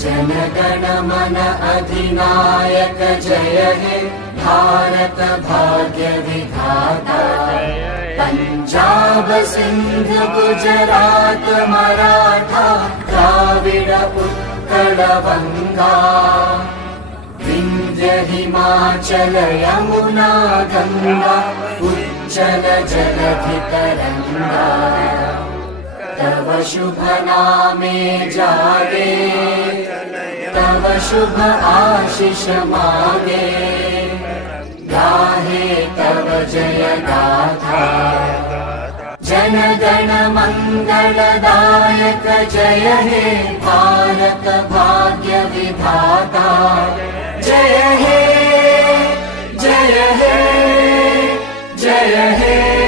जनगण मन अधिनायक जय हे भारत भाग्य विधाता। पंजाब सिंध गुजरात मराठा द्राविड उत्कल गंगा। विंध्य हिमाचल यमुना गंगा उच्चल जलधि तरंगा। तव शुभ नामे जागे तव शुभ आशीष मागे। गाहे तव जय गाथा जनगण मंगलदायक जय हे भारत भाग्य विधाता। जय हे जय हे जय हे।